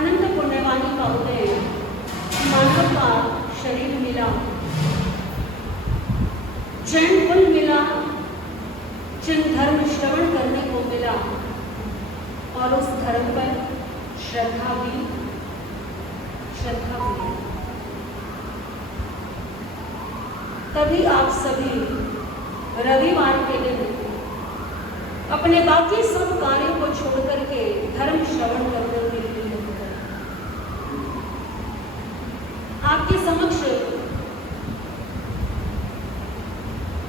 अनंत पुण्यवाणी का उदय, मानव का शरीर मिला, जैन कुल मिला, जिन धर्म श्रवण करने को मिला और उस धर्म पर श्रद्धा भी तभी आप सभी रविवार के दिन अपने बाकी सब कार्यों को छोड़ करके धर्म श्रवण करने के लिए निकले। आपके समक्ष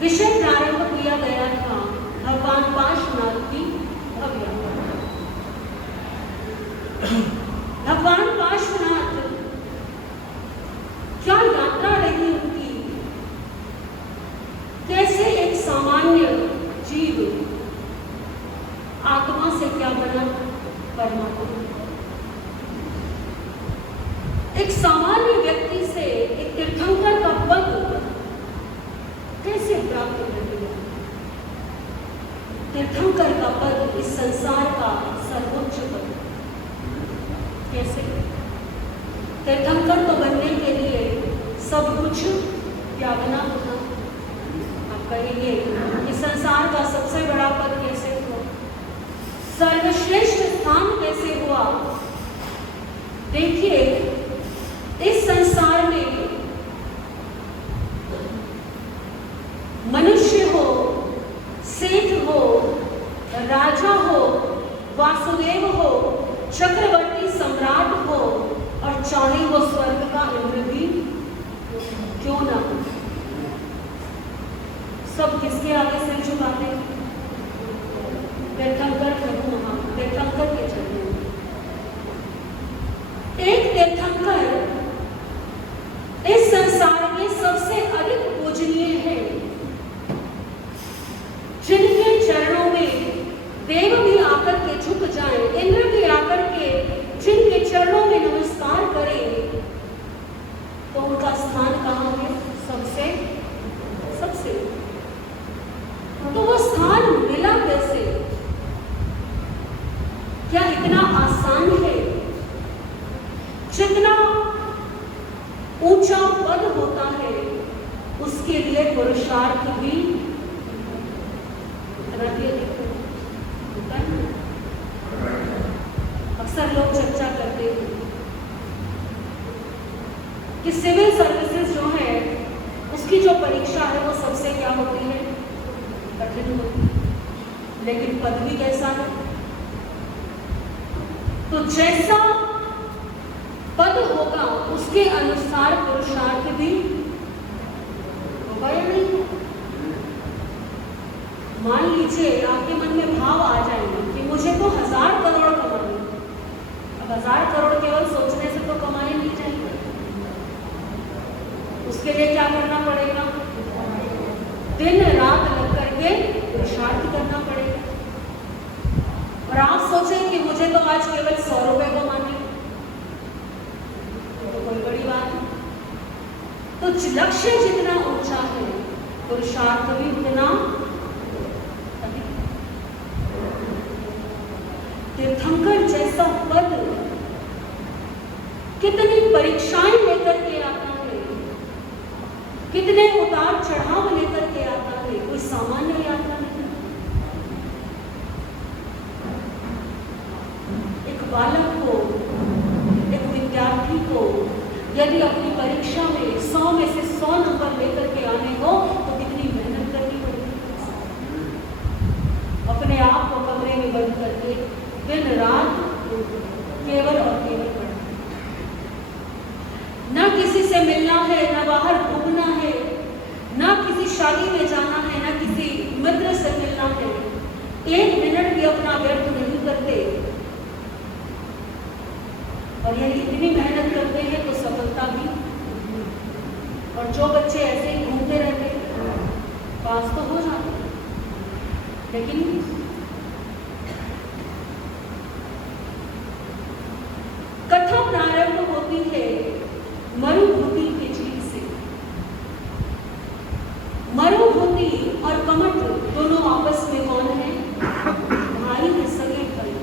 विषय प्रारंभ किया गया था भगवान पार्श्वनाथ की भव्य। भगवान पार्श्वनाथ क्या यात्रा रही उनकी, कैसे एक सामान्य जीव आत्मा से क्या बना परमात्मा। एक सामान्य व्यक्ति से एक तीर्थंकर का पद कैसे प्राप्त कर लिया। तीर्थंकर का पद इस संसार का सर्वोच्च पद कैसे। तीर्थंकर तो बनने के लिए सब कुछ त्यागना होगा। आप कहेंगे कि संसार का सबसे बड़ा पद कैसे हुआ, सर्वश्रेष्ठ स्थान कैसे हुआ। देखिए, इस संसार में मनुष्य हो, सेठ हो, राजा हो, वासुदेव हो, चक्रवर्ती सम्राट हो और चाहे वो स्वर्ग का इंद्र भी क्यों ना हो, सब किसके आगे सिर झुकाते हैं? तीर्थंकर प्रभु महान तीर्थंकर के चरणों में। एक तीर्थंकर इस संसार में सबसे अधिक पूजनीय है, जिनके चरणों में देव भी आकर के झुक जाए, इंद्र भी आकर के जिनके चरणों में नमस्कार करें, तो उनका स्थान कहाँ है? सबसे सबसे। तो वो स्थान मिला कैसे? क्या इतना आसान है? जितना ऊंचा पद होता है उसके लिए पुरुषार्थ भी होता है। अक्सर लोग चर्चा करते हैं कि सिविल सर्विसेज जो है उसकी जो परीक्षा है वो सबसे क्या होती है? कठिन होती है। लेकिन पद भी कैसा है? तो जैसा पद होगा उसके अनुसार पुरुषार्थ भी होगा या नहीं? मान लीजिए आपके मन में भाव आ जाएगा कि मुझे तो 1000 करोड़ कमाने। अब 1000 करोड़ केवल सोचने से तो कमाए नहीं जाएंगे, उसके लिए क्या करना पड़ेगा? दिन रात लग करके पुरुषार्थ करना पड़ेगा। और आप सोचें कि मुझे तो आज केवल 100 रुपए कमाने, तो कोई बड़ी बात नहीं। तो लक्ष्य जितना ऊंचा है पुरुषार्थ भी उतना अधिक। तीर्थंकर जैसा पद कितनी परीक्षाएं लेकर के आता है, कितने उतार चढ़ाव लेकर के आता है, कोई सामान्य यात्रा नहीं। एक बालक को, एक विद्यार्थी को यदि अपनी परीक्षा में 100 में से 100 नंबर लेकर के आने हो तो कितनी मेहनत करनी पड़ेगी। अपने आप को कमरे में बंद करके दिन रात केवल और केवल पढ़ना, ना किसी से मिलना है, ना बाहर घूमना है, ना किसी शादी में जाना है, ना किसी मित्र से मिलना है। 1 मिनट भी अपना व्यर्थ नहीं करते। और यदि इतनी मेहनत करते हैं तो सफलता भी। और जो बच्चे ऐसे ही घूमते रहते पास तो हो जाते, लेकिन कथा प्रारंभ होती है मरुभूति के जीव से। मरुभूति और कमठ दोनों आपस में कौन है? भाई है, सगे भाई।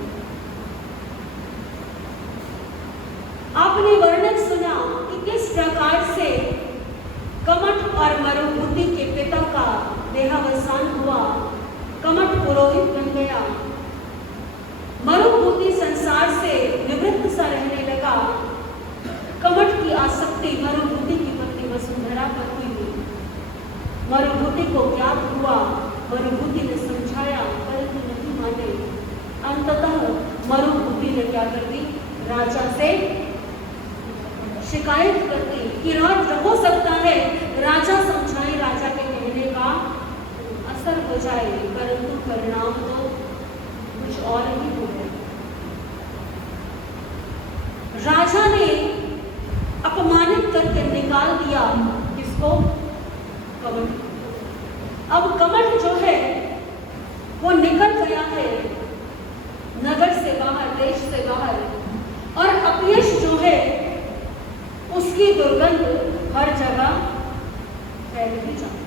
कि हो सकता है राजा समझाए, राजा के कहने का असर हो जाए, परंतु परिणाम तो कुछ और ही हो गया। राजा ने अपमानित करके निकाल दिया किसको? कमठ। अब कमठ जो है वो निकल गया है नगर से बाहर, देश से बाहर, और अपयश जो है उसकी दुर्गंध हर जगह फैल भी जाती।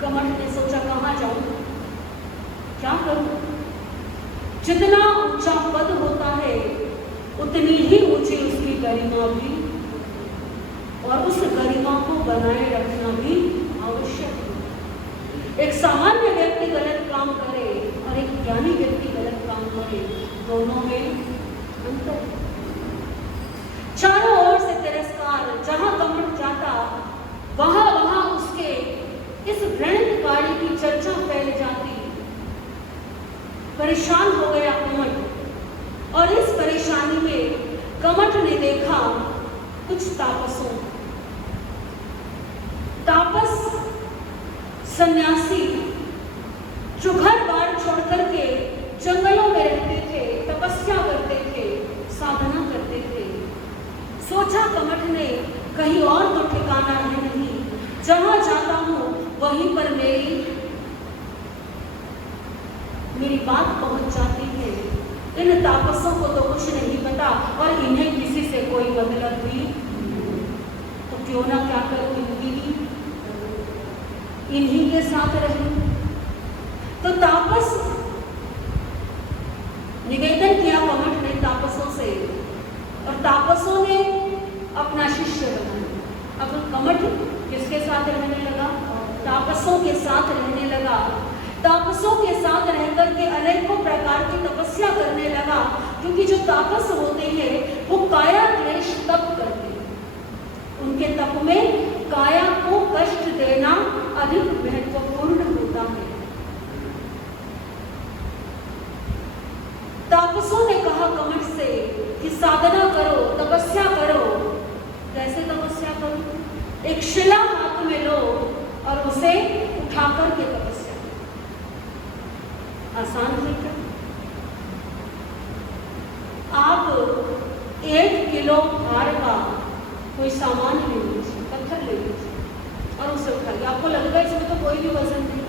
कमठ ने सोचा कहाँ जाऊं, क्या करूं? जितना ऊंचा पद होता है उतनी ही ऊंची उसकी गरिमा भी, और उस गरिमा को बनाए रखना भी आवश्यक है। एक सामान्य व्यक्ति गलत काम करे और एक ज्ञानी व्यक्ति गलत काम करे, दोनों में अंतर है। चारों ओर से तिरस्कार, जहां कमठ जाता वहां वहां उसके इस व्रणित कार्य की चर्चा फैल जाती। परेशान हो गया कमठ, और इस परेशानी में कमठ ने देखा कुछ तापसों, तापस सन्यासी जो घर बार छोड़ करके जंगलों में रहते थे, तपस्या करते थे, साधना करते थे। सोचा कमठ ने कहीं और तो ठिकाना है नहीं, जहां जाता हूं वहीं पर मेरी बात पहुंच जाती है। इन तापसों को तो कुछ नहीं पता और इन्हें किसी से कोई मतलब भी, तो क्यों ना क्या करूं, इन्हीं के साथ रहूं। तो तापस निवेदन किया कमठ ने तापसों से, और तापसों ने अपना शिष्य बनाया। अब कमठ किसके साथ रहने लगा? तापसों के साथ रहने लगा। तापसों के साथ रहकर के अनेकों प्रकार की तपस्या करने लगा, क्योंकि जो तापस होते हैं वो काया क्लेश तप करते हैं। उनके तप में काया को कष्ट देना अधिक महत्वपूर्ण होता है। तापसों ने कहा कमठ से कि साधना करो, तपस्या करो। कैसे तपस्या करो? एक शिला हाथ में लो और उसे उठाकर के तपस्या। आसान है क्या? आप 1 किलो भार का कोई सामान ले लीजिए, पत्थर ले लीजिए और उसे उठाइए। आपको लगेगा इसमें तो कोई भी वजन नहीं,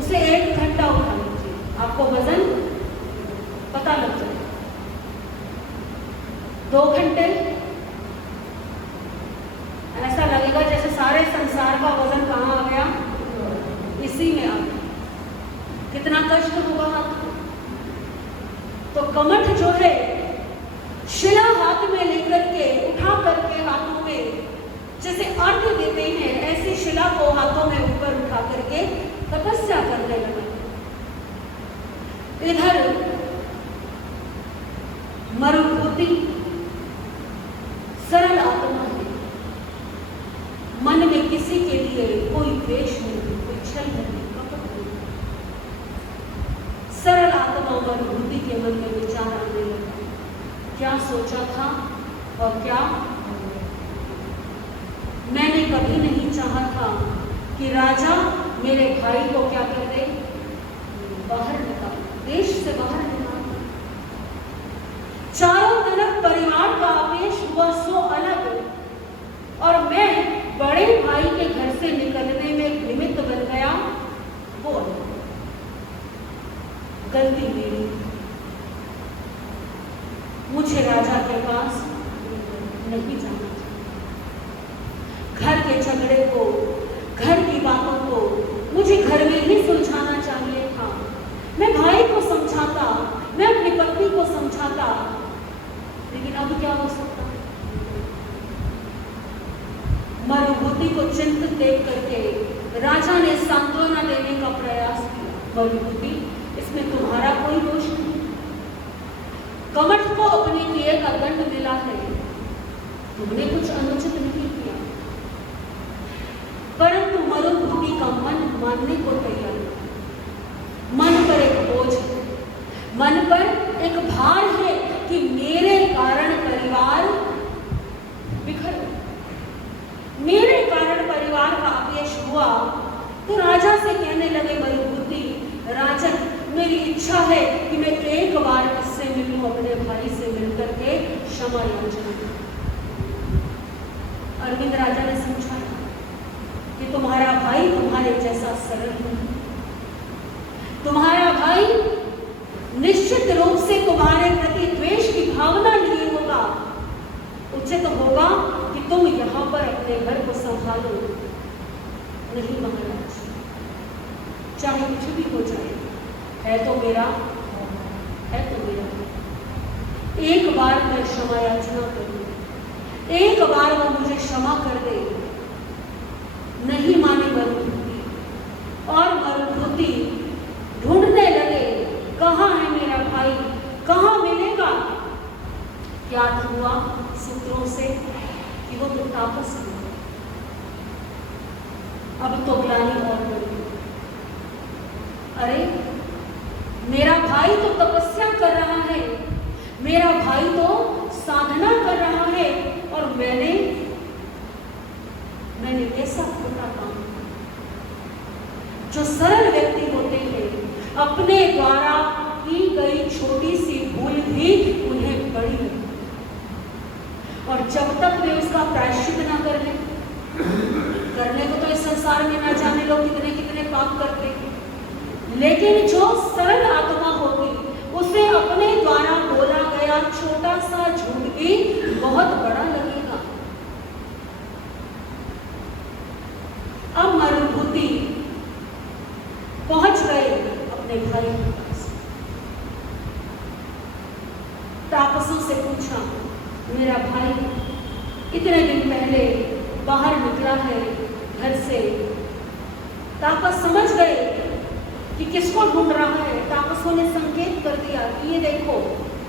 उसे 1 घंटा उठा लीजिए, आपको वजन पता लग जाए। 2 घंटे ऐसा लगेगा जैसे सारे संसार का वजन कहाँ आ गया, इसी में आ गया। कितना कष्ट होगा हाथ को। तो कमठ जो है शिला हाथ में लेकर के, उठा करके हाथों में, जैसे आटे देते हैं ऐसी शिला को हाथों में ऊपर उठा करके तपस्या करने लगा। इधर मरुभूति सरल आत्मा है, मन में किसी के लिए कोई द्वेष नहीं, कोई छल नहीं, कपट नहीं। सरल आत्मा मरुभूति के मन में विचार आने लगा, क्या सोचा था और क्या मैंने कभी नहीं चाहा था कि राजा मेरे भाई को क्या कर दे, बाहर निकाल, देश से बाहर निकाल। चारों तरफ परिवार का आवेश हुआ सो अलग, और मैं बड़े भाई के घर से निकलने में निमित्त बन गया, वो गलती मेरी। मुझे राजा के पास नहीं जाना चाहिए। घर के झगड़े को, घर की बातों को मुझे घर में ही सुलझाना चाहिए था। मैं भाई को समझाता, मैं अपनी पत्नी को समझाता, लेकिन अब क्या हो सकता है। मरुभूति को चिंतित देख करके राजा ने सांत्वना देने का प्रयास किया। मरुभूति, इसमें तुम्हारा कोई दोष नहीं, कमठ को अपने किए का दंड मिला है, तुमने कुछ अनुचित नहीं किया। परंतु मरुभूति का मन मानने को तैयार नहीं। मन पर एक बोझ है, मन पर एक भार है कि मेरे कारण परिवार कहने लगे मरुभूति, राजन मेरी इच्छा है कि मैं एक बार इससे मिलूं, अपने भाई से मिलकर के क्षमा याचना करूं। अरविंद राजा ने समझाया कि तुम्हारा भाई तुम्हारे जैसा सरल नहीं, तुम्हारा भाई निश्चित रूप से तुम्हारे प्रति द्वेष की भावना नहीं होगा। उचित होगा कि तुम यहाँ पर अपने घर को संभालो। नहीं महाराज, चाहे कुछ भी हो जाए, है तो मेरा, है तो मेरा। एक बार मैं क्षमा याचना करूं, एक बार वो मुझे क्षमा कर दे। नहीं माने मरुभूति, और मरुभूति ढूंढने लगे, कहाँ है मेरा भाई, कहाँ मिलेगा। क्या हुआ सूत्रों से कि वो तो तापस हुआ। अब तो ग्लानि और बढ़ी, अरे मेरा भाई तो तपस्या कर रहा है, मेरा भाई तो साधना कर रहा है, और मैंने कैसा खोटा काम। जो सरल व्यक्ति होते हैं अपने द्वारा की गई छोटी सी भूल भी उन्हें बड़ी लगती, और जब तक वे उसका प्रायश्चित ना कर ले, करने को तो इस संसार में ना जाने लोग कितने कितने पाप करते हैं, लेकिन जो सरल आत्मा होगी उसे अपने द्वारा बोला गया छोटा सा झूठ भी बहुत बड़ा लगेगा। अब मरुभूति पहुंच गए अपने भाई के पास, तापसों से पूछा, मेरा भाई इतने दिन पहले बाहर निकला है घर से। तापस समझ गए कि किसको ढूंढ रहा है। तापसों ने संकेत कर दिया कि ये देखो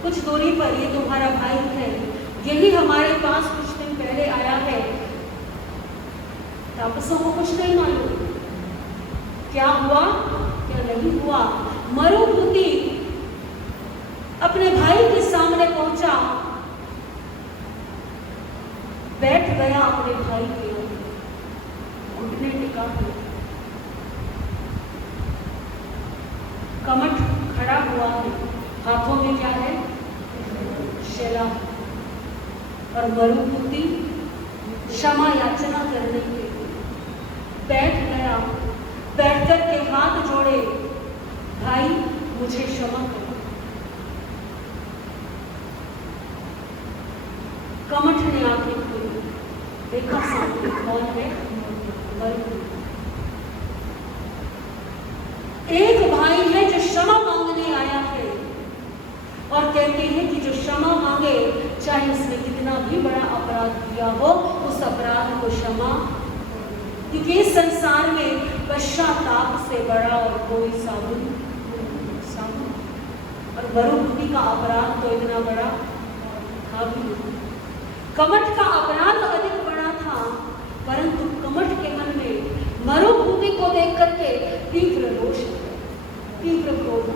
कुछ दूरी पर ये तुम्हारा भाई है, यही हमारे पास कुछ दिन पहले आया है। तापसों को कुछ नहीं मालूम क्या हुआ क्या नहीं हुआ। मरुभूति अपने भाई के सामने पहुंचा, बैठ गया अपने भाई के घुटने टिका हुआ, कमठ खड़ा हुआ है, हाथों में क्या है, शैला। और मरुभूति क्षमा याचना करने के लिए बैठ गया, बैठकर के हाथ जोड़े, भाई मुझे क्षमा करो। कमठ ने आंखें खोली, देखा सामने कौन है, मरुभूति। एक भाई है जो क्षमा मांगने आया है, और कहते हैं कि जो क्षमा मांगे चाहे उसने कितना भी बड़ा अपराध किया हो, उस अपराध को क्षमा, क्योंकि इस संसार में पश्चाताप से बड़ा और कोई साबुन। और मरुभूति का अपराध तो इतना बड़ा था भी नहीं। कमठ का अपराध अधिक बड़ा था, परंतु कमठ के मन में मरुभूति को देख करके तीव्र रोष, तीव्र क्रोध।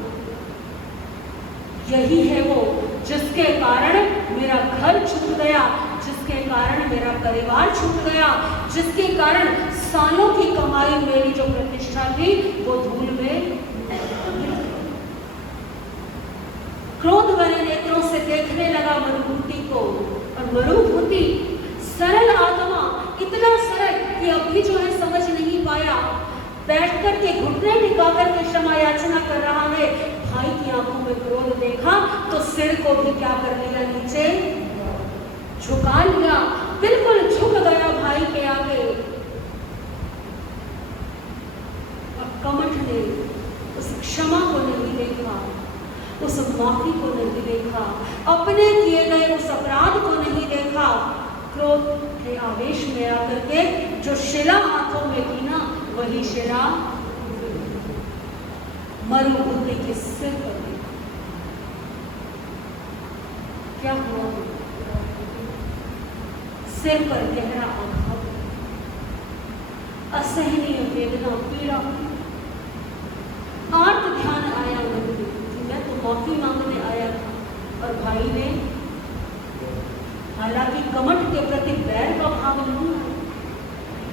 यही है वो जिसके कारण मेरा घर छूट गया, जिसके कारण मेरा परिवार छूट गया, जिसके कारण सालों की कमाई मेरी जो प्रतिष्ठा थी वो धूल में। क्रोध भरे नेत्रों से देखने लगा मरुभूति को, और मरुभूति सरल आत्मा, इतना सरल कि अभी जो है समझ नहीं पाया, बैठ कर के घुटने टिका कर के क्षमा याचना कर रहा है। भाई की आंखों में क्रोध देखा तो सिर को भी क्या कर लिया, नीचे झुका लिया, बिल्कुल झुक गया भाई के आगे। और कमठ ने उस क्षमा को नहीं देखा, उस माफी को नहीं देखा, अपने किए गए उस अपराध को नहीं देखा। क्रोध के आवेश में आकर के जो शिला हाथों में थी ना, वही शिला मरुभूति के सिर पर गिरी। क्या हुआ, सिर पर गहरा आघात, असहनीय वेदना, पीड़ा। आर्त ध्यान आया मरुभूति, मैं तो माफी मांगने आया था, और भाई ने, हालांकि कमठ के प्रति बैर का भाव नहीं है,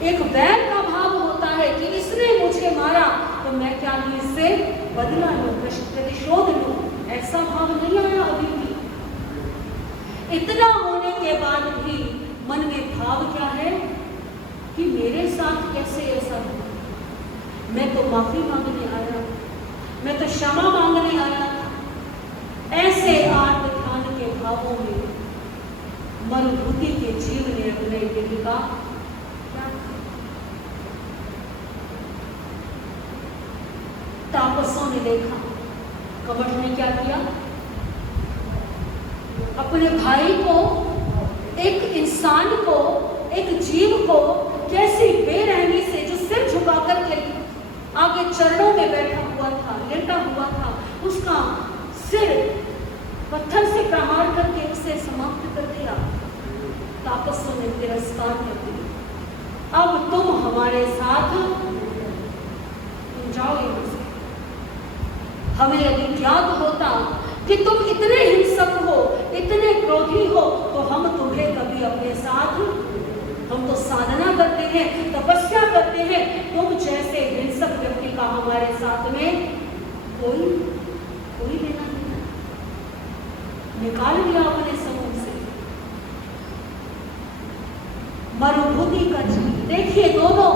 एक बैर का भाव होता है कि इसने मुझे मारा तो तो मैं क्या लूं, इससे बदला लूं, प्रतिशोध लूं, ऐसा भाव नहीं आया अभी भी। इतना होने के बाद भी मन में भाव क्या है कि मेरे साथ कैसे ऐसा हुआ, मैं तो माफी मांगने आया, मैं तो क्षमा मांगने आया था। ऐसे आत्म ध्यान के भावों में मनुभूति के जीव ने अपने दिल का क्या, तापसों ने देखा, कमठ ने क्या किया, अपने भाई को, एक इंसान को, एक जीव को कैसी बेरहमी से, जो सिर झुका करके आगे चरणों में बैठा हुआ था, लेटा हुआ था, उसका सिर पत्थर से प्रहार करके उसे समाप्त कर दिया। तापसों ने तिरस्कार कर दिया, अब तुम हमारे साथ, तुम जाओ यहाँ से। हमें यदि ज्ञात होता कि तुम इतने हिंसक हो, इतने क्रोधी हो, तो हम तुम्हें कभी अपने साथ, हम तो साधना करते हैं, तपस्या करते हैं, तुम जैसे हिंसक व्यक्ति का हमारे साथ में कोई लेना नहीं, निकाल दिया अपने समूह से। मनुभूति का जीव, देखिए दोनों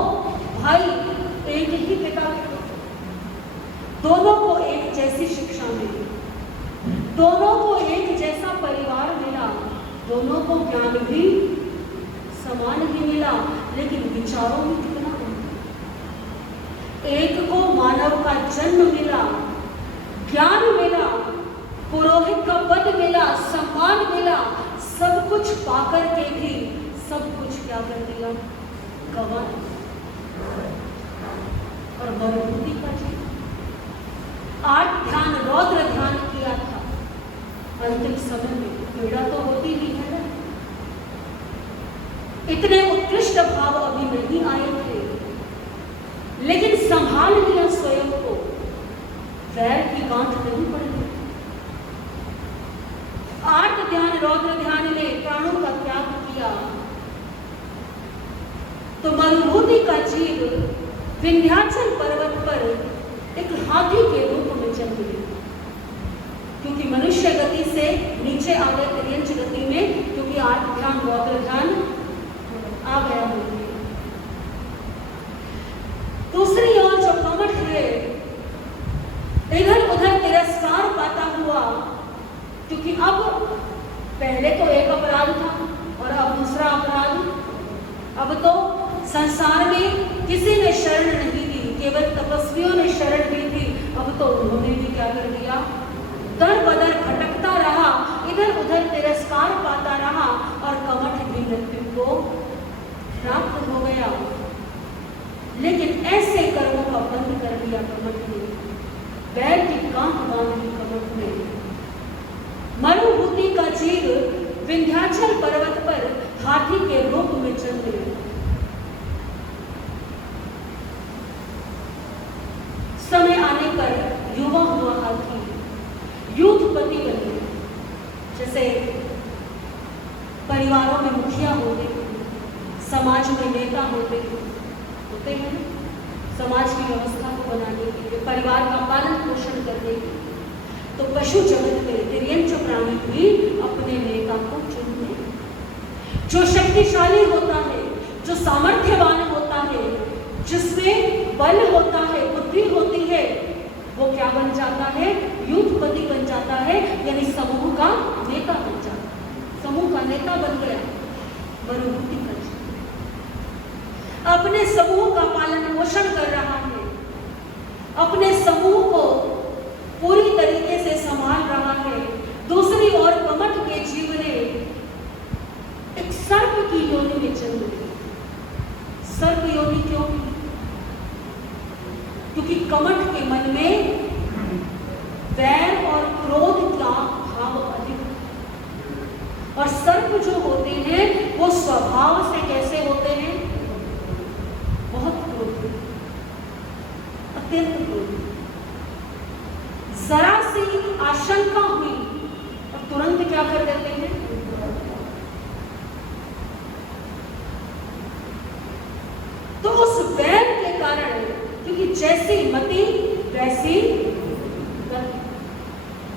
भाई एक ही पिता के, दोनों को एक जैसी शिक्षा मिली, दोनों को एक जैसा परिवार मिला, दोनों को ज्ञान भी समान ही मिला, लेकिन विचारों में कितना अंतर। एक को मानव का जन्म मिला, ज्ञान मिला, पुरोहित का पद मिला, सम्मान मिला, सब कुछ पाकर के भी सब कुछ क्या कर दिया, गवा दिया। और मनुभूति का जीवन 8 ध्यान, रौद्र ध्यान किया था, अंतिम समय में पीड़ा तो होती ही है ना। इतने उत्कृष्ट भाव अभी नहीं आए थे, लेकिन संभाल लिया स्वयं को, वैर की गांठ नहीं पड़ गई। 8 ध्यान, रौद्र ध्यान में प्राणों का त्याग किया, तो मनुभूति का जीव विंध्याचल पर्वत पर एक हाथी के रूप में जन्म लिया, क्योंकि मनुष्य गति से नीचे आ गए तिर्यंच गति में, क्योंकि 8 ध्यान, रौद्र ध्यान आ गया हो। दूसरी ओर जो कमठ है, इधर उधर तिरस्कार पाता हुआ, क्योंकि अब पहले तो एक अपराध था और अब दूसरा अपराध, अब तो संसार में किसी ने शरण नहीं दी, केवल तपस्वियों ने शरण दी थी, अब तो उन्होंने भी क्या कर दिया, दर बदर भटकता रहा, इधर उधर तिरस्कार पाता रहा, और कमठ भी मृत्यु को प्राप्त हो गया। लेकिन ऐसे कर्मों का बंद कर दिया कमठ ने, बैर की गांठ बांध दी कमठ ने। मनुभूति का जीव विंध्याचल पर्वत पर हाथी के रूप में जन्म लिया। समय आने पर युवा हुआ हाथी यूथपति बन गया। जैसे परिवारों में मुखिया होते, समाज में नेता होते हैं, समाज की व्यवस्था को बनाने के लिए, परिवार का पालन पोषण करने के लिए, तो पशु जगत में तिर्यंच प्राणी भी अपने नेता को चुनते हैं। जो शक्तिशाली होता है, जो सामर्थ्यवान होता है, जिसमें बल होता है, बुद्धि होती है, वो क्या बन जाता है, यूथपति बन जाता है, यानी समूह का नेता बन जाता है, समूह का नेता बन गया। मनुभूति का अपने समूह का पालन पोषण कर रहा है, अपने समूह को पूरी तरीके से संभाल रहा है। दूसरी ओर कमठ के जीव ने एक सर्प की योनि में जन्म लिया। सर्प योनि क्यों? क्योंकि कमठ के मन में वैर और क्रोध का भाव अधिक, और सर्प जो होते हैं वो स्वभाव से कैसे होते हैं, बहुत क्रोधी, अत्यंत क्रोधी। जरा सी आशंका हुई और तुरंत क्या कर देते हैं, तो उस वैर के कारण, क्योंकि जैसी मति वैसी गति।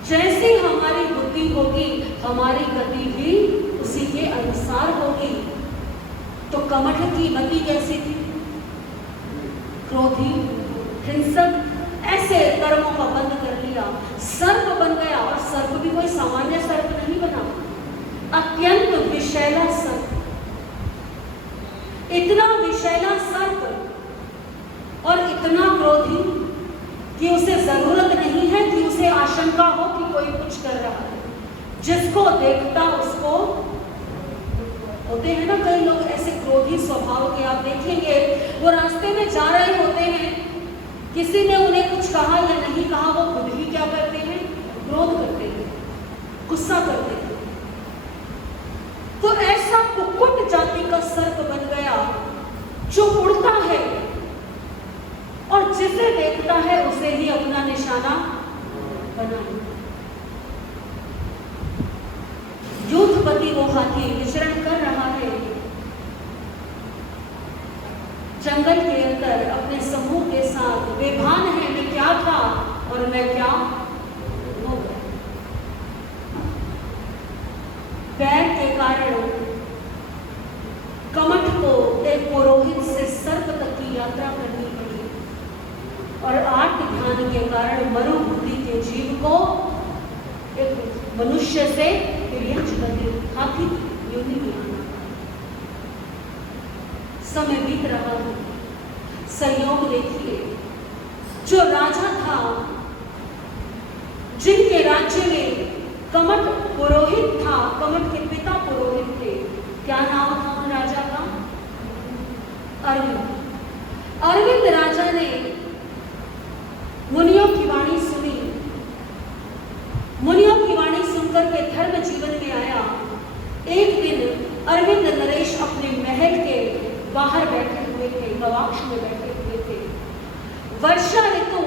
जैसी हमारी बुद्धि होगी हमारी गति भी उसी के अनुसार होगी। तो कमठ की मति कैसी थी? क्रोधी, हिंसक, ऐसे कर्मों का बंध कर लिया, सर्प बन गया। और सर्प भी कोई सामान्य सर्प नहीं बना, अत्यंत विषैला सर्प। इतना विषैला सर्प और इतना क्रोधी कि उसे जरूरत नहीं है कि उसे आशंका हो कि कोई कुछ कर रहा है। जिसको देखता उसको, होते हैं ना कई लोग ऐसे क्रोधी स्वभाव के, आप देखेंगे वो रास्ते में जा रहे होते हैं, किसी ने उन्हें कुछ कहा या नहीं कहा, वो खुद ही क्या करते हैं? क्रोध करते हैं, गुस्सा करते हैं। तो ऐसा कुक्कुट जाति का सर्प बन गया जो उड़ता है और जिसे देखता है उसे ही अपना निशाना बना। युद्धपति वो हाथी विचरण कर रहा है जंगल के अंदर अपने समूह के साथ, बेभान है मैं क्या था और मैं क्या हो गया। बैर के कारण कमठ को एक पुरोहित से सर्प तक की यात्रा करनी पड़ी और आर्त ध्यान के कारण मरु बुद्धि के जीव को एक मनुष्य से हाथी योनि में आना। समय बीत रहा है। संयोग देखिए, जो राजा था, जिनके राज्य में कमठ पुरोहित था, कमठ के पिता पुरोहित थे, क्या नाम था उन राजा का? अरविंद। अरविंद राजा ने मुनियों की वाणी सुनी। मुनियों की वाणी सुनकर के धर्म जीवन में आया। एक दिन अरविंद नरेश अपने महल के बाहर बैठे हुए थे, गवाक्ष में बैठे हुए थे। वर्षा ऋतु,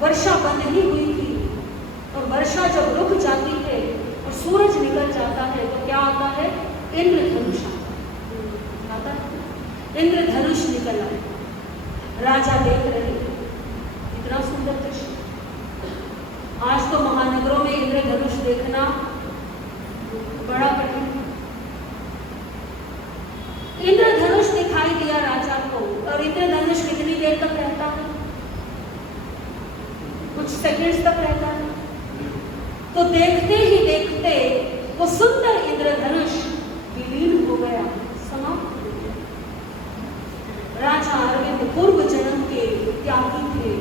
वर्षा बंद ही हुई थी और वर्षा जब रुक जाती है और सूरज निकल जाता है तो क्या आता है? इंद्रधनुष आता है। इंद्रधनुष निकल आए। राजा देख रहे हैं, इतना सुंदर दृश्य। आज तो महानगरों में इंद्रधनुष देखना बड़ा कठिन। इंद्रधनुष दिखाई दिया राजा को। और इंद्रधनुष कितनी देर तक रहता है? कुछ सेकंड्स तक रहता है। तो देखते ही देखते वो सुंदर इंद्रधनुष विलीन हो गया, समाप्त हो गया। राजा अरविंद पूर्व जन्म के त्यागी थे।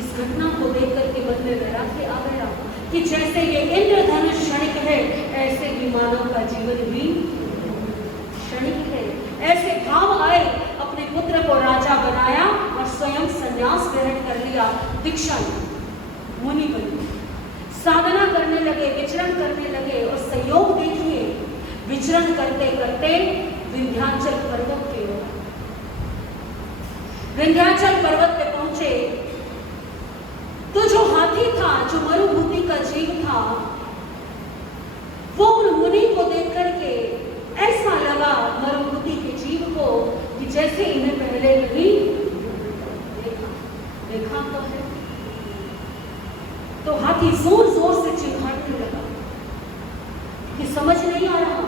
इस घटना को देखकर के मन में वैराग्य आ गया कि जैसे ये इंद्रधनुष क्षणिक है, ऐसे ही मानव का जीवन भी क्षणिक है। ऐसे भाव आए, अपने पुत्र को राजा बनाया और स्वयं संन्यास ग्रहण कर लिया, दीक्षा ली, मुनि बने, साधना करने लगे, विचरण करने लगे। और संयोग देखिए, विचरण करते करते विंध्याचल पर्वत के ओर, विंध्याचल पर्वत पे पहुंचे तो जो हाथी था, जो मरुभूमि का जीव था, वो उन मुनि को देख करके ऐसा लगा मरुभूमि के जीव को कि जैसे इन्हें पहले नहीं देखा तो है। तो हाथी जोर जोर से चिल्लाने लगा कि समझ नहीं आ रहा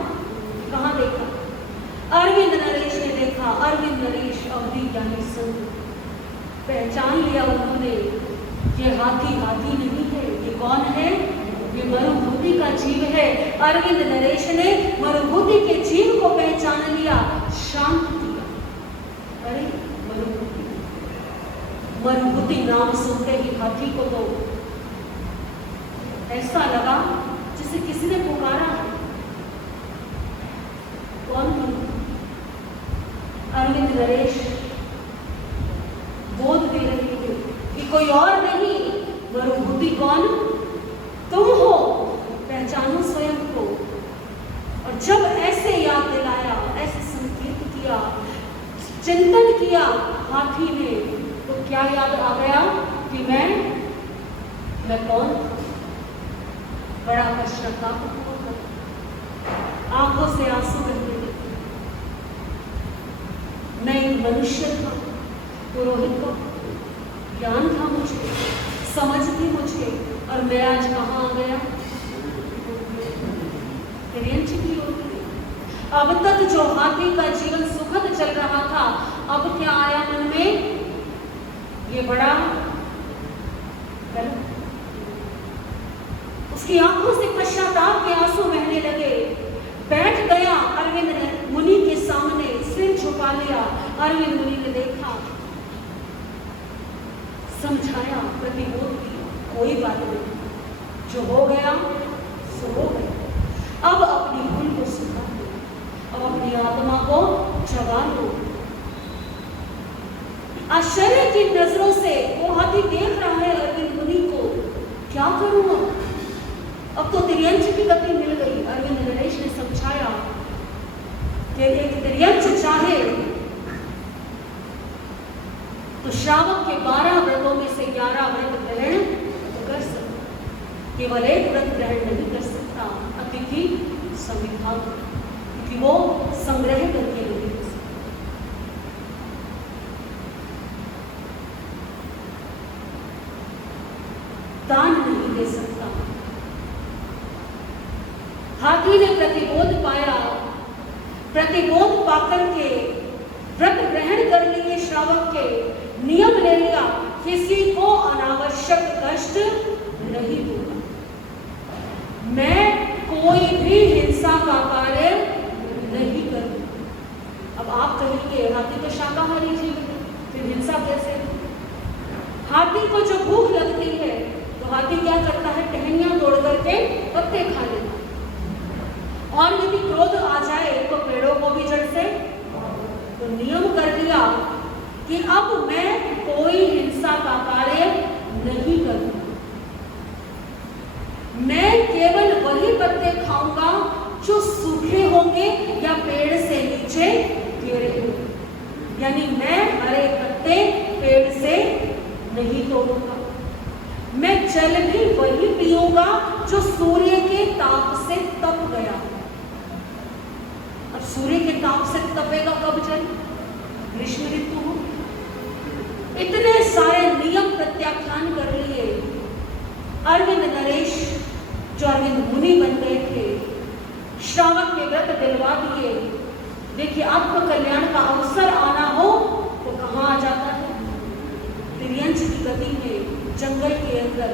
कहाँ देखा। अरविंद नरेश ने देखा। अरविंद नरेश अवधि ज्ञानी संत, पहचान लिया उन्होंने, ये हाथी हाथी नहीं है, ये कौन है? ये मरुभूमि का जीव है। अरविंद नरेश ने मरुभूमि के जीव को पहचान लिया, शांत किया। अरे मरुभूमि, मरुभूमि नाम सुनते ही हाथी को तो ऐसा लगा जिसे किसी ने पुकारा है। कौन? अरविंद नरेश बोध दे रहे थे कि कोई और नहीं, मरुभूमि कौन? तुम हो, पहचानो स्वयं को। और जब ऐसे याद दिलाया, ऐसे संकेत किया, चिंतन किया हाथी ने, तो क्या याद आ गया कि मैं कौन? बड़ा पश्चाताप, आंखों से आंसू बहने लगे। मैं एक मनुष्य था, पुरोहित का ज्ञान था मुझे, समझ थी मुझे, और मैं आज कहाँ आ गया, तिर्यंच की ओर। अब तक जो हाथी का जीवन सुखद चल रहा था, अब क्या आया मन में, ये बड़ा गलत। उसकी आंखों से पश्चाताप के आंसू बहने लगे। बैठ गया अरविंद मुनि के सामने, सिर झुका लिया। अरविंद मुनि ने देखा, समझाया, प्रतिबोध किया, कोई बात नहीं, जो हो गया सो हो गया। अब अपनी भूल को सुधार लो, अब अपनी आत्मा को जगा लो। आश्चर्य की नजरों से वो हाथी देख रहा है अरविंद मुनि को। क्या करूं अब तो तिर्यंच की गति मिल गई। अरविंद नरेश ने समझाया कि एक तिर्यंच चाहे तो श्रावक के 12 व्रतों में से 11 व्रत ग्रहण कर सकता, केवल एक व्रत ग्रहण नहीं कर सकता, अतिथि संविभाग, क्योंकि वो संग्रह करके नहीं कर सकता। दान नहीं दे सकता। हाथी ने प्रतिबोध पाया, प्रतिबोध पाकर के व्रत ग्रहण कर लिए, श्रावक के नियम ले लिया, किसी को अनावश्यक कष्ट नहीं दूंगा, मैं कोई भी हिंसा का कार्य नहीं करूंगा। अब आप कहेंगे हाथी तो शाकाहारी जीव है, फिर हिंसा कैसे? हाथी को जो भूख लगती है तो हाथी क्या करता है, टहनियां तोड़ करके पत्ते खा लेता, और यदि क्रोध आ जाए तो पेड़ों को भी जड़ से। तो नियम कर दिया कि अब मैं कोई हिंसा का कार्य नहीं करूंगा, मैं केवल वही पत्ते खाऊंगा जो सूखे होंगे या पेड़ से नीचे गिरे होंगे, यानी मैं हरे पत्ते पेड़ से नहीं तोड़ूंगा, मैं जल भी वही पीऊंगा जो सूर्य के ताप से तप गया। अब सूर्य के ताप से तपेगा कब जल? ग्रीष्म ऋतु हो। इतने सारे नियम प्रत्याख्यान कर लिए। अरविंद नरेश जो अरविंद मुनि बन गए थे, श्रावक के व्रत दिलवा दिए। देखिए, आत्म कल्याण का अवसर आना हो तो कहाँ आ जाता है, तिर्यंच की गति में, जंगल के अंदर।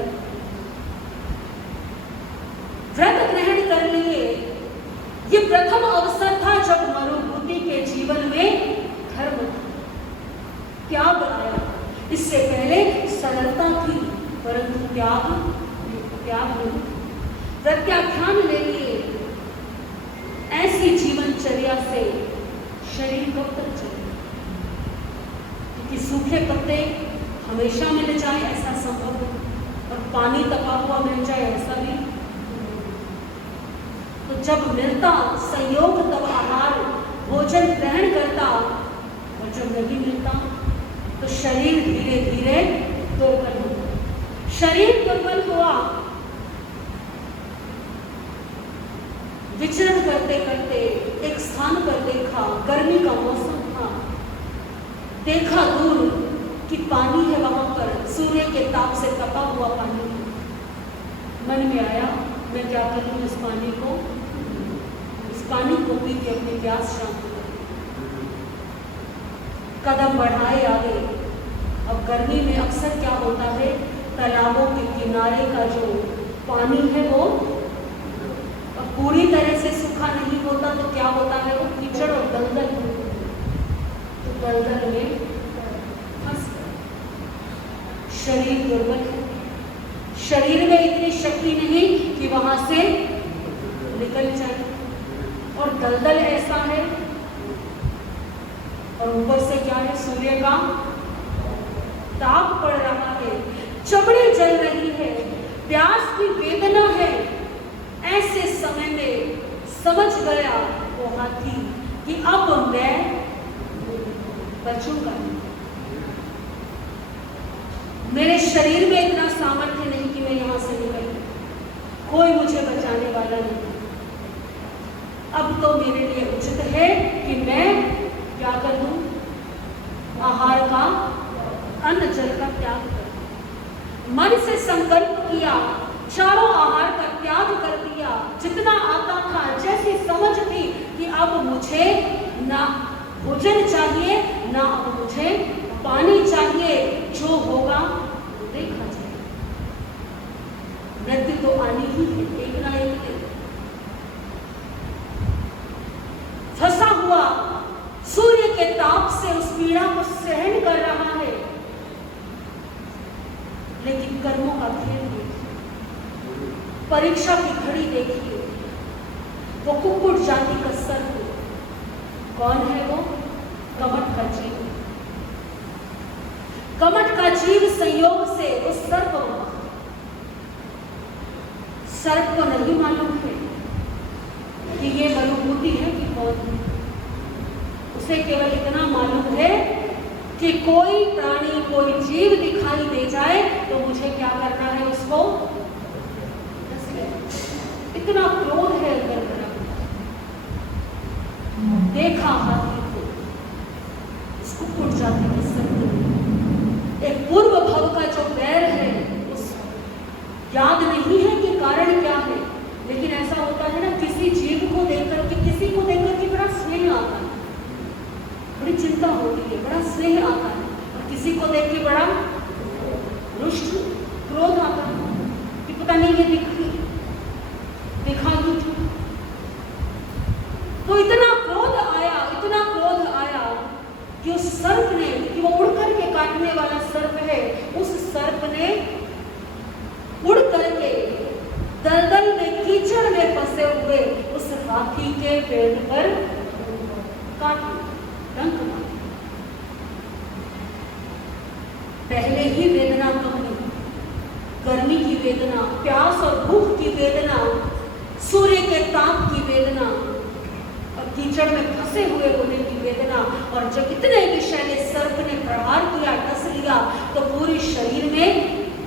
व्रत ग्रहण कर लिए। ये प्रथम अवसर था जब मरुभूति के जीवन में धर्म था, त्याग आया। इससे पहले सरलता थी, परंतु त्याग नहीं। प्रत्याख्यान ले लिए। ऐसी जीवनचर्या से शरीर कब तक चले, क्योंकि सूखे पत्ते हमेशा मिल जाए ऐसा संभव नहीं, और पानी तपा हुआ मिल जाए ऐसा भी। तो जब मिलता संयोग तब आहार भोजन ग्रहण करता, और जब नहीं मिलता तो शरीर धीरे धीरे दुर्बल हुआ। शरीर दुर्बल हुआ। विचरण करते करते एक स्थान पर देखा, गर्मी का मौसम था, देखा दूर कि पानी है वहां पर, सूर्य के ताप से तपा हुआ पानी। मन में आया, मैं क्या करूं इस पानी को पी के अपनी प्यास शांत करूं। कदम बढ़ाए आगे। अब गर्मी में अक्सर क्या होता है, तालाबों के किनारे का जो पानी है वो अब पूरी तरह से सूखा नहीं होता, तो क्या होता है, वो कीचड़ और दलदल, तो दलदल में फंस गए। शरीर दुर्बल है, शरीर में इतनी शक्ति नहीं कि वहां से निकल जाए, और दलदल ऐसा है, और ऊपर से क्या है, सूर्य का ताप पड़ रहा है, चमड़ी जल रही है, प्यास की वेदना है। ऐसे समय में समझ गया वो हाथी कि अब मैं बचूंगा, मेरे शरीर में इतना सामर्थ्य नहीं कि मैं यहां से निकलूं, कोई मुझे बचाने वाला नहीं। अब तो मेरे लिए उचित है कि मैं क्या कर दूं, आहार का, अन्न जल का त्याग कर दूं। मन से संकल्प किया, चारों आहार का त्याग कर दिया। जितना आता था, जैसी समझ थी कि अब मुझे ना भोजन चाहिए, ना अब मुझे पानी चाहिए, जो होगा देखा जाए। मृत्यु तो आनी ही है, एक ना एक दिन। फंसा हुआ सूर्य के ताप से उस पीड़ा को सहन कर रहा है, लेकिन कर्मों का खेल देखिए, परीक्षा की घड़ी देखिए। वो कुक्कुट जाति का सर्प, कौन है वो? कमठ का जीव। कमठ का जीव संयोग से उस सर्प को नहीं मालूम है कि ये मनुभूति है कि कौन है। उसे केवल इतना मालूम है कि कोई प्राणी, कोई जीव दिखाई दे जाए तो मुझे क्या करना है, उसको इतना क्रोध है अंदर भरा। देखा हाथी को, उसको कुट जाती है सर्प। एक पूर्व भव का जो बैर है, उस याद नहीं है कि कारण क्या है, लेकिन ऐसा होता है ना, किसी जीव को देखकर के, किसी को देखकर के बड़ा स्नेह आता है, बड़ी चिंता होती है, बड़ा स्नेह आता है, और किसी को देख के बड़ा रुष्ट क्रोध आता है कि पता नहीं ये दिखा ही क्यों। तो इतना क्रोध आया कि उस सर्प ने, कि वो उड़ करके काटने वाला सर्प है, उस सर्प ने उड़ करके दलदल में, कीचड़ में फंसे हुए उस हाथी के पेट पर काट डंक मारा। पहले ही वेदना कम नहीं, गर्मी की वेदना, प्यास और भूख की वेदना, सूर्य के ताप की वेदना, और कीचड़ में फंसे हुए होने की वेदना, और जब इतने विषैले सर्प ने प्रहार किया, डस लिया, तो पूरे शरीर में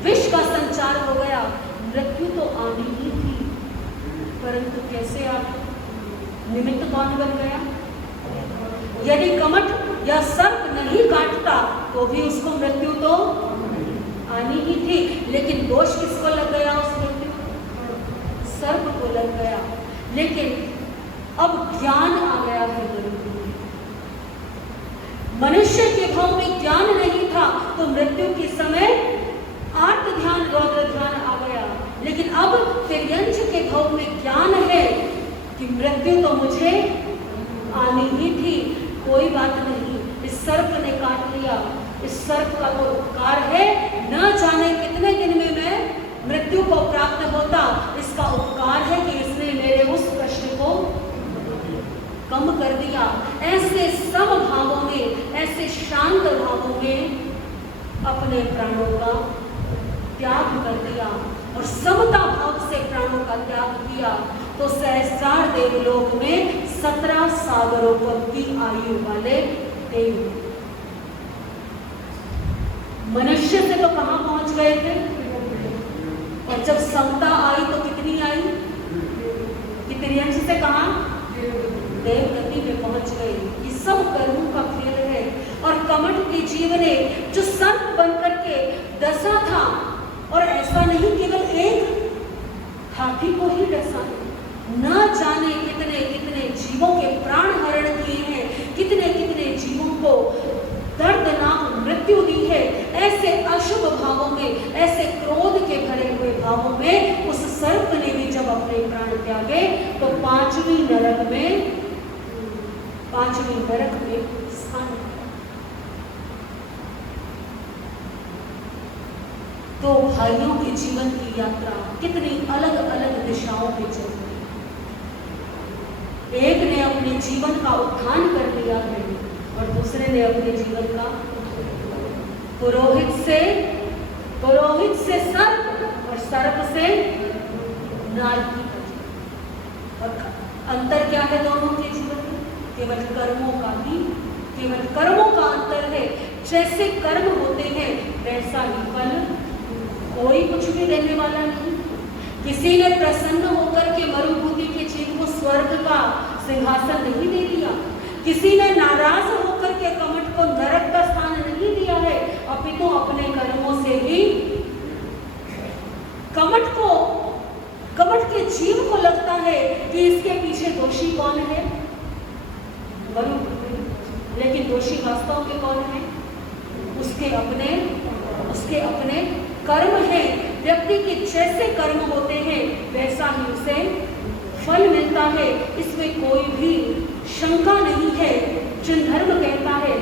विष का संचार हो गया। मृत्यु तो आनी ही थी, परंतु कैसे आ, निमित्त कौन बन गया? यदि कमठ या सर्प नहीं काटता तो भी उसको मृत्यु तो आनी ही थी, लेकिन दोष किसको लग गया? उस मृत्यु सर्प को लग गया। लेकिन अब ज्ञान आ गया है मृत्यु में। मनुष्य के भाव में ज्ञान नहीं था तो मृत्यु के समय आर्त ध्यान, रौद्र ध्यान आ गया, लेकिन अब तिर्यंश के भाव में ज्ञान है कि मृत्यु तो मुझे आनी ही थी, कोई बात नहीं, इस सर्प ने काट लिया, इस सर्प का तो उपकार है, न जाने कितने दिन में मैं मृत्यु को प्राप्त होता, इसका उपकार है कि इसने मेरे उस कष्ट को कम कर दिया। ऐसे सम भावों में, ऐसे शांत भावों में अपने प्राणों का त्याग कर दिया, और समता भाव से प्राणों का त्याग किया, तो सहस्रार देवलोक में 17 सागरों की आयु वाले देव, मनुष्य से तो कहां पहुंच गए थे, और जब समता आई तो कितनी आई? कि तिर्यंश से कहां? देवगति में पहुंच गए। ये सब कर्मों का खेल है। और कमठ के जीव ने जो सर्प बनकर के डसा था, और ऐसा नहीं केवल एक हाथी को ही डसा, न जाने कितने कितने जीवों के प्राण हरण किए हैं, कितने कितने जीवों को दर्दनाक मृत्यु दी है। ऐसे अशुभ भावों में, ऐसे क्रोध के भरे हुए भावों में उस सर्प ने भी जब अपने प्राण त्यागे तो पांचवी नरक में स्थान पाया। तो भाइयों के जीवन की यात्रा कितनी अलग अलग दिशाओं में चल रही है। एक ने अपने जीवन का उत्थान कर लिया है और दूसरे ने अपने जीवन का पुरोहित से सर्प और सर्प से नारकी। और अंतर क्या है दोनों के जीवन में? केवल कर्मों का अंतर है। जैसे कर्म होते हैं वैसा ही फल, कोई कुछ भी देने वाला नहीं। किसी ने प्रसन्न होकर के मरुभूमि के जीव को स्वर्ग का सिंहासन नहीं दे दिया, किसी ने नाराज होकर के कमठ को नरक का स्थान नहीं दिया है, अपितु अपने कर्मों से ही कि इसके पीछे दोषी कौन है, मरुभूमि, लेकिन दोषी वास्तव में कौन है, उसके अपने कर्म हैं। व्यक्ति के जैसे कर्म होते हैं वैसा ही उसे फल मिलता है, इसमें कोई भी शंका नहीं है। जैन धर्म कहता है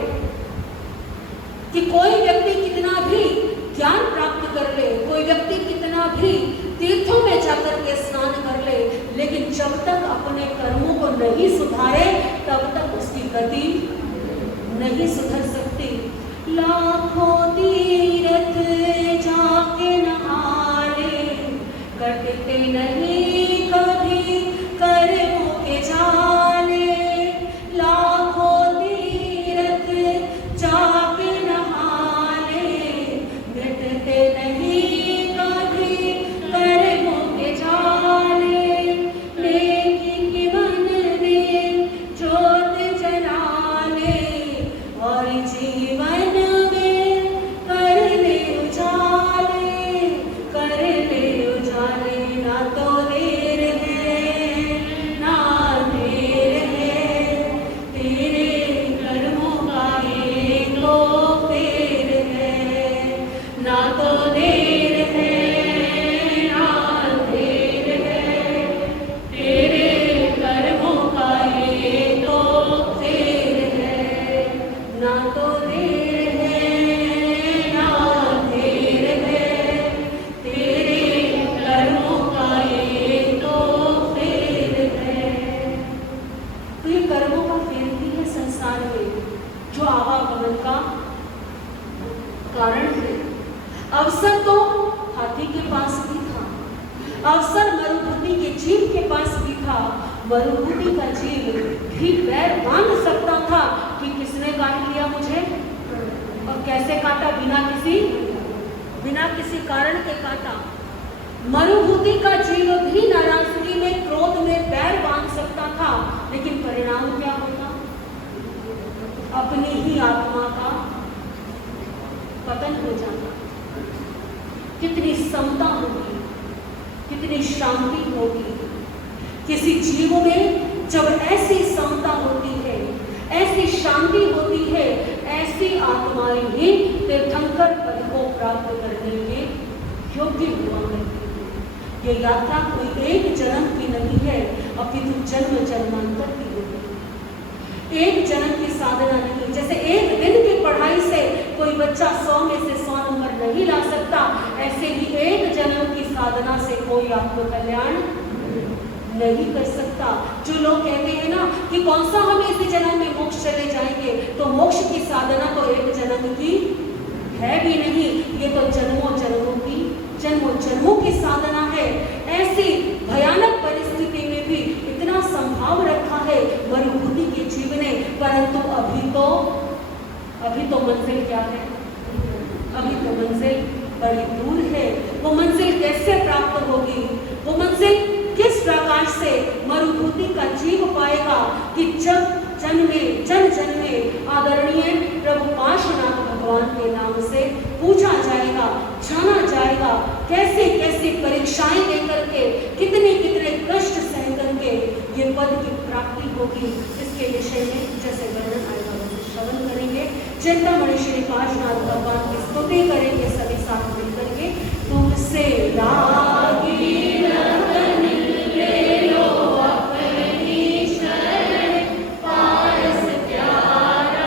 कि कोई व्यक्ति कितना भी ज्ञान प्राप्त कर ले, कोई व्यक्ति कितना भी तीर्थों में जाकर के स्नान कर ले, लेकिन जब तक अपने कर्मों को नहीं सुधारे तब तक उसकी गति नहीं सुधर सकती। लाखों तीर्थ जाके नहा ले, कटते नहीं कभी कर्मों के जाले। लाखों तीर्थ जाके नहा ले, मिटते नहीं कभी कर्मों के जाले। लेकिन मन में ज्योत जला ले और जीवन में कर ले उजाले, कर ले उजाले। ना तो देर है ना देर है, तेरे कर्मों का ये तो फेर है। ना तो देर है ना देर है, तेरे कर्मों का ये तो फेर है। ना तो देर है ना देर है, तेरे कर्मों का ये तो फेर है। तो ये कर्मों का फेर भी है संसार में, जो आवागमन का कारण है। अवसर तो हाथी के पास भी था, अवसर मरुभूमि के जीव के पास भी था। मरुभूमि का जीव भी पैर बांध सकता था कि किसने काट लिया मुझे, और कैसे काटा, बिना किसी कारण के काटा। मरुभूमि का जीव भी नाराजगी में, क्रोध में पैर बांध सकता था, लेकिन परिणाम क्या होता, अपनी ही आत्मा का पतन हो जाता। कितनी समता होगी, कितनी शांति होगी किसी जीव में जब ऐसी समता होती है, ऐसी शांति होती है। ऐसी आत्माएं ही तीर्थंकर पद को प्राप्त करने के योग्य हुआ करती है। ये यात्रा कोई एक जन्म की नहीं है, अपितु जन्म जन्मांतर की होती है। एक जन्म की साधना नहीं, जैसे एक दिन की पढ़ाई से कोई बच्चा 100 में से 100 नंबर नहीं ला सकता, ऐसे ही एक जन्म की साधना से कोई आत्म कल्याण नहीं कर सकता। जो लोग कहते हैं ना कि कौन सा हम इसी जन्म में मोक्ष चले जाएंगे, तो मोक्ष की साधना तो एक जन्म की है भी नहीं, ये तो जन्मों जन्मों की साधना है। ऐसी भयानक परिस्थिति में भी इतना संभाव रखा है मरुभूमि के जीव ने, परंतु अभी तो मंजिल क्या है, अभी तो मंजिल बड़ी दूर है। वो मंजिल कैसे प्राप्त होगी, वो मंजिल किस प्रकार से मरुभूमि का जीव पाएगा कि जब जन में आदरणीय प्रभु पार्श्वनाथ भगवान के नाम से पूछा जाएगा, जाना जाएगा, कैसे कैसे परीक्षाएं लेकर के, कितने कितने कष्ट सह करके ये पद की प्राप्ति होगी। इसके विषय में जैसे वर्णन आएगा वैसे श्रवण करेंगे। चिंतामणि श्री पार्श्वनाथ भगवान की स्तुति करेंगे सभी साथ मिलकर के। तुमसे